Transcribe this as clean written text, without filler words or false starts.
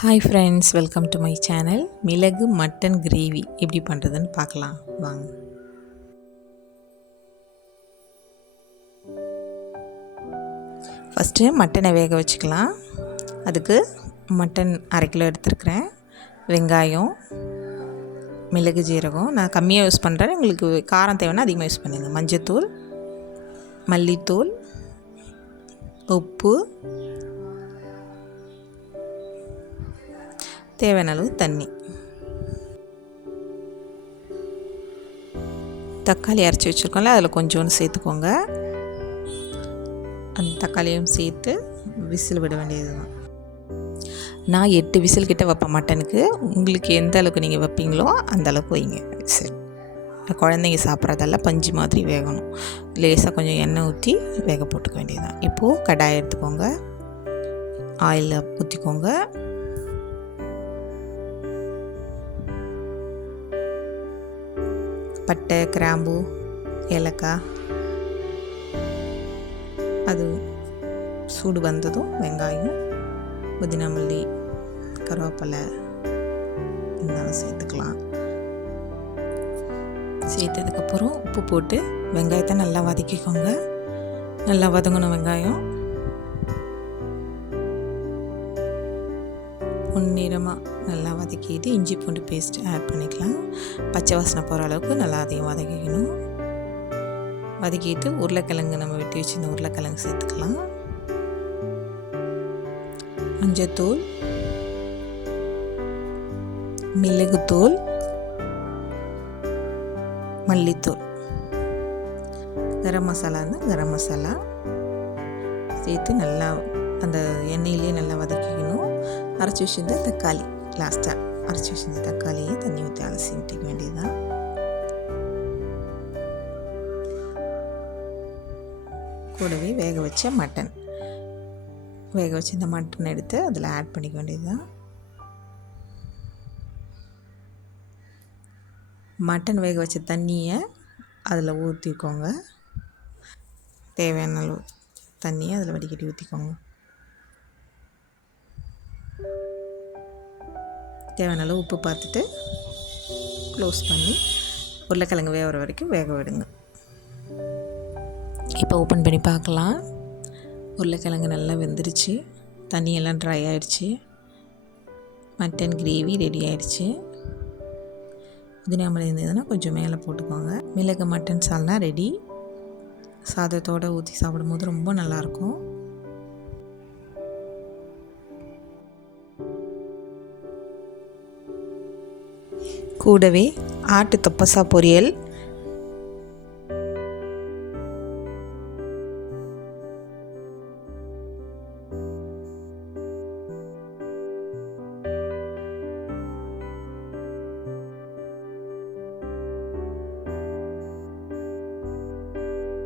Hi friends, welcome to my channel. மிளகு mutton gravy எப்படி பண்ணுறதுன்னு பார்க்கலாம் வாங்க. ஃபஸ்ட்டு மட்டனை வேக வச்சுக்கலாம். அதுக்கு மட்டன் 1/2 கிலோ எடுத்துருக்கிறேன். வெங்காயம், மிளகு, ஜீரகம் நான் கம்மியாக யூஸ் பண்ணுறேன். உங்களுக்கு காரம் தேவைன்னா அதிகமாக யூஸ் பண்ணுங்கள். மஞ்சத்தூள், மல்லித்தூள், உப்பு, தேவையான அளவு தண்ணி. தக்காளி அரைச்சி வச்சுருக்கோம்ல, அதில் கொஞ்சோண்டு சேர்த்துக்கோங்க. அந்த தக்காளியும் சேர்த்து விசில் விட வேண்டியது தான். நான் 8 விசில் கிட்ட வைப்பேன் மட்டனுக்கு. உங்களுக்கு எந்த அளவுக்கு நீங்கள் வைப்பீங்களோ அந்த அளவுக்கு வைங்க. சரி, குழந்தைங்க சாப்பிட்றதெல்லாம் பஞ்சு மாதிரி வேகணும். லேசாக கொஞ்சம் எண்ணெய் ஊற்றி வேக போட்டுக்க வேண்டியது தான். இப்போது கடாயை எடுத்துக்கோங்க, ஆயிலில் ஊற்றிக்கோங்க. பட்டை, கிராம்பு, ஏலக்காய், அது சூடு வந்ததும் வெங்காயம், புதினா, மல்லி, கருவேப்பிலை இருந்தாலும் சேர்த்துக்கலாம். சேர்த்ததுக்கப்புறம் உப்பு போட்டு வெங்காயத்தை நல்லா வதக்கிக்கோங்க. நல்லா வதங்கணும் வெங்காயம். பொன்னிறமாக நல்லா வதக்கிட்டு இஞ்சி பூண்டு பேஸ்ட் ஆட் பண்ணிக்கலாம். பச்சை வாசனை போகிற அளவுக்கு நல்லா அதையும் வதக்கிக்கணும். வதக்கிட்டு உருளைக்கிழங்கு நம்ம வெட்டி வச்சுருந்த உருளைக்கிழங்கு சேர்த்துக்கலாம். மஞ்சத்தூள், மிளகுத்தூள், மல்லித்தூள், கரம் மசாலான்னு கரம் மசாலா சேர்த்து நல்லா அந்த எண்ணெயிலே நல்லா வதக்கிக்கணும். அரைச்சி வச்சிருந்த தக்காளி, லாஸ்ட்டாக அரைச்சி வச்சிருந்த தக்காளியை தண்ணி ஊற்றி அலசி விட்டுக்க வேண்டியதுதான். கூடவே வேக வச்ச மட்டன், வேக வச்ச இந்த மட்டன் எடுத்து அதில் ஆட் பண்ணிக்க வேண்டியதுதான். மட்டன் வேக வச்ச தண்ணியை அதில் ஊற்றிக்கோங்க. தேவையான அளவு தண்ணியை அதில் வடிகட்டி ஊற்றிக்கோங்க. தேவையான அளவு உப்பு பார்த்துட்டு க்ளோஸ் பண்ணி உருளைக்கிழங்கு வேகிற வரைக்கும் வேக விடுங்க. இப்போ ஓப்பன் பண்ணி பார்க்கலாம். உருளைக்கிழங்கு நல்லா வெந்துருச்சு, தண்ணியெல்லாம் ட்ரை ஆகிடுச்சு. மட்டன் கிரேவி ரெடி ஆகிடுச்சு. புதினா மல்லி இருந்ததுன்னா கொஞ்சம் மேலே போட்டுக்கோங்க. மிளகு மட்டன் சால்னா ரெடி. சாதத்தோடு ஊற்றி சாப்பிடும்போது ரொம்ப நல்லாயிருக்கும். கூடவே ஆட்டு தொப்பசா பொரியல்,